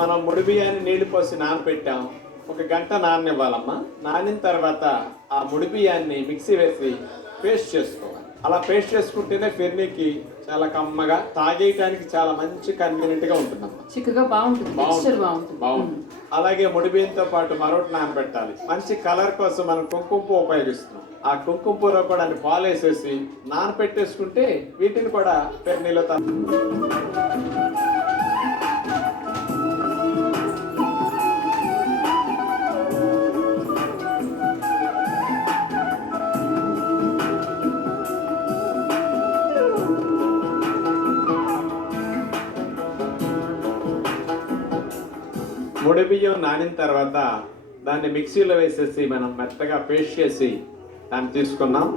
మనం ముడి బియ్యాన్ని నీళ్ళు పోసి నానబెట్టాం ఒక గంట నాననివ్వాలమ్మా. నానిన తర్వాత ఆ ముడి బియ్యాన్ని మిక్సీ వేసి పేస్ట్ చేసుకోవాలి. అలా పేస్ట్ చేసుకుంటేనే ఫిర్నీకి చాలా కమ్మగా తాగేయటానికి చాలా మంచి కన్వీనియంట్గా ఉంటుందమ్మా. చిక్కగా బాగుంటుంది బాగుంటుంది. బాగుంటుంది. అలాగే ముడి బియ్యంతో పాటు మరొకటి నానబెట్టాలి. మంచి కలర్ కోసం మనం కుంకుమ పువ్వు ఉపయోగిస్తున్నాం. ఆ కుంకుమ పువ్వులో కూడా పాలు వేసేసి నానబెట్టేసుకుంటే వీటిని కూడా ఫిర్నీలో తా- బియ్యం నానిన తర్వాత దాన్ని మిక్సీలో వేసేసి మనం మెత్తగా పేస్ట్ చేసి దాన్ని తీసుకున్నాం.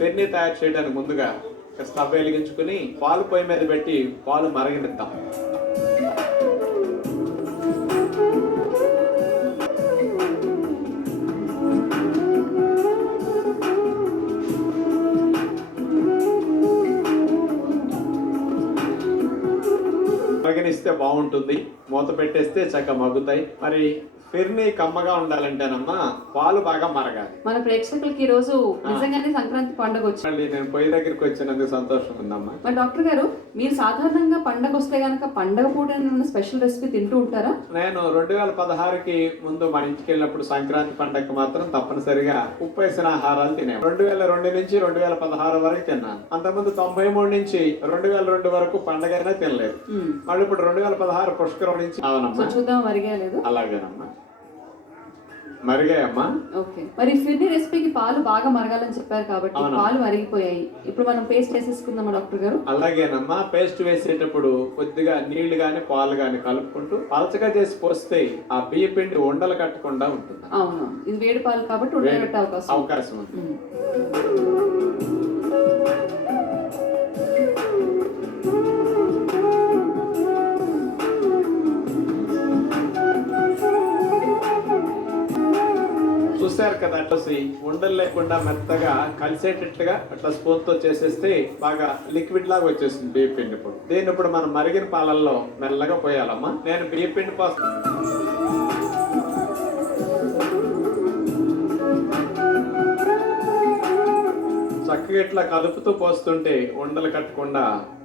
పెన్ని తయారు చేయడానికి ముందుగా ఒక స్టవ్ వెలిగించుకుని పాలు పొయ్యి మీద పెట్టి పాలు మరగనిద్దాం. మరగనిస్తే బాగుంటుంది. మూత పెట్టేస్తే చక్కగా మగ్గుతాయి. మరి ఫిర్నీ కమ్మగా ఉండాలంటేనమ్మా పాలు బాగా మరగాలి. మన ప్రేక్షకులకి ఈ రోజు నిజంగానే సంక్రాంతి పండుగ వచ్చింది నేను పొయ్యి దగ్గరికి వచ్చినందుకు సంతోషం ఉందమ్మా. మరి డాక్టర్ గారు మీరు సాధారణంగా పండగ వస్తే గనక పండగ పూట స్పెషల్ రెసిపీ తింటూ ఉంటారా? నేను రెండు వేల పదహారుకి ముందు మా ఇంటికి వెళ్ళినప్పుడు సంక్రాంతి పండగకి మాత్రం తప్పనిసరిగా ఉప్పు వేసిన ఆహారాలు తినేవి. రెండు వేల రెండు నుంచి రెండు వేల పదహారు వరకు తిన్నాను. అంతకుముందు తొంభై మూడు నుంచి రెండు వేల రెండు వరకు పండగైనా తినలేదు. మళ్ళీ ఇప్పుడు రెండు వేల పదహారు పుష్కరం నుంచి అవునమ్మా చూద్దాం అలాగేనమ్మా. మరిగాయమ్మా. ఓకే మరి ఫిర్నీ రెసిపీకి పాలు బాగా మరగాలని చెప్పారు కాబట్టి. పాలు మరిగిపోయాయి. ఇప్పుడు మనం పేస్ట్ వేసేసుకుందామా డాక్టర్ గారు? అలాగేనమ్మా. పేస్ట్ వేసేటప్పుడు కొద్దిగా నీళ్ళు గాని పాలు గాని కలుపుకుంటూ పలచగా చేసి పోస్తే ఆ బియ్య పిండి ఉండలు కట్టకుండా ఉంటుంది. అవును. ఇది వేడి పాలు కాబట్టి ఉండబెట్టే అవకాశం అవకాశం ఉంది. మ్మ్. చూశారు కదా ఉండలు లేకుండా మెత్తగా కలిసేటట్టుగా అట్లా స్పూన్తో చేసేస్తే బాగా లిక్విడ్ లాగా వచ్చేస్తుంది బియ్య పిండి ఇప్పుడు దీన్ని ఇప్పుడు మనం మరిగిన పాలల్లో మెల్లగా పోయాలమ్మా. నేను బియ్య పిండి పోస్తా. చక్కగా ఇట్లా కలుపుతూ పోస్తుంటే ఉండలు కట్టకుండా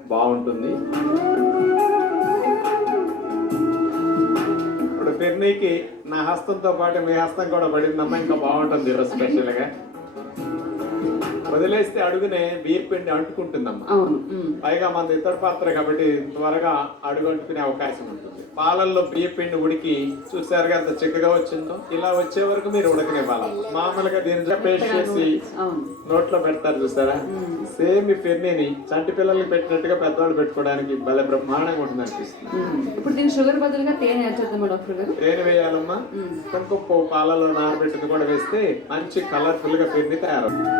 బాగుంటుంది. ఇప్పుడు ఫిర్నీకి నా హస్తంతో పాటు మీ హస్తం కూడా పడిందమ్మా ఇంకా బాగుంటుంది ఈరోజు స్పెషల్గా వదిలేస్తే అడుగునే బియ్య పిండి అంటుకుంటుందమ్మా. అవును. పైగా మన ఇతర పాత్ర కాబట్టి త్వరగా అడుగు అంటుకునే అవకాశం ఉంటుంది. పాలల్లో బియ్య పిండి ఉడికి చూసారుగా ఎంత చిక్కగా వచ్చిందో? ఇలా వచ్చే వరకు మీరు ఉడకనివ్వాలి. మామూలుగా దీని పేస్ట్ చేసి నోట్లో పెడతారు చూసారా? సేమ్ ఈ ఫిర్నీని చంటి పిల్లలకి పెట్టినట్టుగా పెద్దవాళ్ళు పెట్టుకోవడానికి భలే బ్రహ్మాండంగా ఉంటుంది అనిపిస్తుంది. మ్మ్. ఇప్పుడు దీని షుగర్ బదులుగా తేనె డాక్టర్ గారు? తేనె వేయాలమ్మా. పువ్వు పాలలో నానబెట్టింది కూడా వేస్తే మంచి కలర్ఫుల్గా ఫిర్నీ తయారవుతుంది.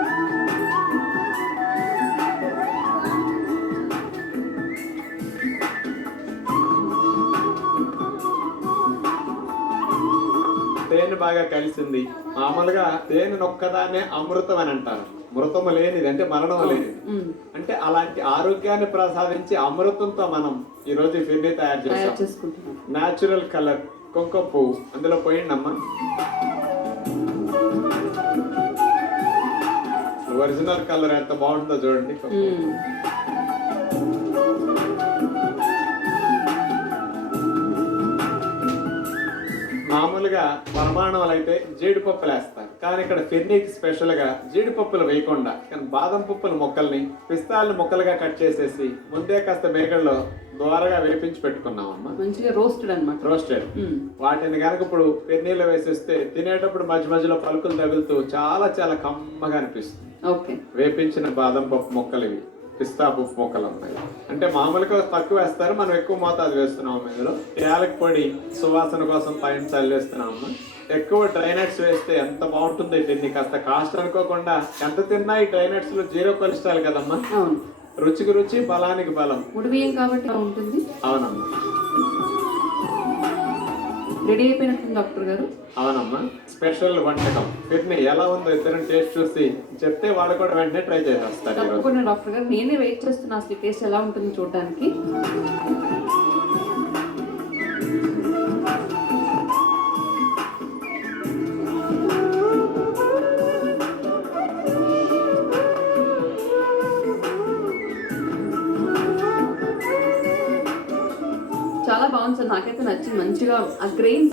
తేనె బాగా కలిసింది. మామూలుగా తేనె నొక్కదానే అమృతం అని అంటారు. మృతము లేనిది అంటే మరణం లేనిది. అంటే అలాంటి ఆరోగ్యాన్ని ప్రసాదించి అమృతంతో మనం ఈ రోజు ఫిర్నీ తయారు తయారు చేసాం చేసుకుంటున్నాం. న్యాచురల్ కలర్ కుంకుమ పువ్వు. అందులో పోయిండమ్మా. ఒరిజినల్ కలర్ ఎంత బాగుంటుందో చూడండి. మ్మ్. మామూలుగా పరమాణాలు అయితే జీడిపప్పులు వేస్తారు. కానీ ఇక్కడ ఫిర్నీకి స్పెషల్గా జీడిపప్పులు వేయకుండా కానీ బాదం పప్పుల మొక్కల్ని పిస్తాలను ముక్కలుగా కట్ చేసేసి ముందే కాస్త మేకల్లో ద్వారగా వేపించి పెట్టుకున్నామమ్మా. మంచిగా రోస్టెడ్ అనమాట రోస్టెడ్ వాటిని కనుక ఇప్పుడు పెన్నీలో వేసేస్తే తినేటప్పుడు మధ్య మధ్యలో పలుకులు తగులుతూ చాలా చాలా కమ్మగా అనిపిస్తుంది. వేపించిన బాదం పప్పు మొక్కలు ఇవి. పిస్తా పప్పు మొక్కలు ఉన్నాయి. అంటే మామూలుగా తక్కువ వేస్తారు మనం ఎక్కువ మోతాదు వేస్తున్నాం ఇందులో. యాలక్ పొడి సువాసన కోసం పైన చల్లేస్తున్నాము ఎక్కువ డ్రైనట్స్ వేస్తే ఎంత బాగుంటుంది దీన్ని కాస్త కాస్ట్ అనుకోకుండా ఎంత తిన్నా ఈ డ్రైనట్స్లో జీరో కొలెస్ట్రాల్ కదమ్మా? రుచికి రుచి బలానికి బలం. ముడి బియ్యం కాబట్టి ఉంటుంది అవునమ్మా. రెడీ అయిపోయినట్టుంది డాక్టర్ గారు. అవునమ్మా స్పెషల్ వంటకం. ఫిర్ని ఎలా ఉందో ఇద్దరం టేస్ట్ చూసి చెప్తే వాళ్ళు కూడా వెంటనే ట్రై చేసేస్తారు తప్పకుండా డాక్టర్ గారు నేనే వెయిట్ చేస్తున్నా అసలు టేస్ట్ ఎలా ఉంటుంది చూడడానికి. నాకైతే నచ్చింది మంచిగా ఆ గ్రెయిన్స్